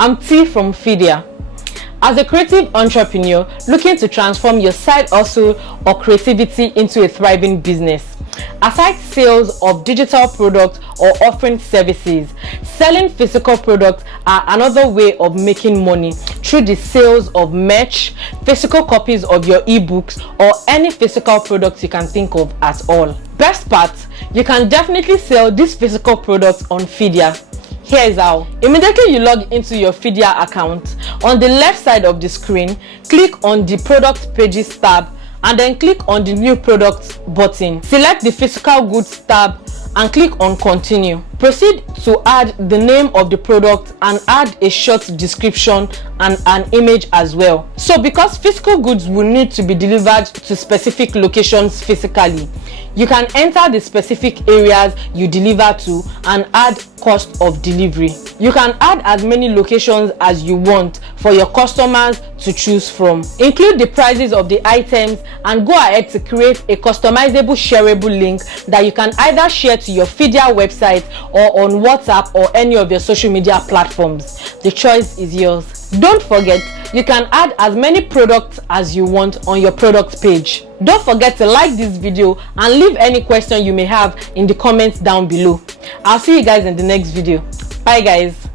I'm T from Fidia. As a creative entrepreneur looking to transform your side hustle or creativity into a thriving business, aside sales of digital products or offering services, selling physical products are another way of making money through the sales of merch, physical copies of your ebooks, or any physical products you can think of at all. Best part, you can definitely sell these physical products on Fidia. Here's how. Immediately you log into your Fidia account, on the left side of the screen, click on the product pages tab and then click on the new product button. Select the physical goods tab and click on continue. Proceed to add the name of the product and add a short description and an image as well. So because physical goods will need to be delivered to specific locations physically, you can enter the specific areas you deliver to and add cost of delivery. You can add as many locations as you want for your customers to choose from. Include the prices of the items and go ahead to create a customizable shareable link that you can either share to your Fidia website or on WhatsApp or any of your social media platforms. The choice is yours. Don't forget, you can add as many products as you want on your product page. Don't forget to like this video and leave any question you may have in the comments down below. I'll see you guys in the next video. Bye guys.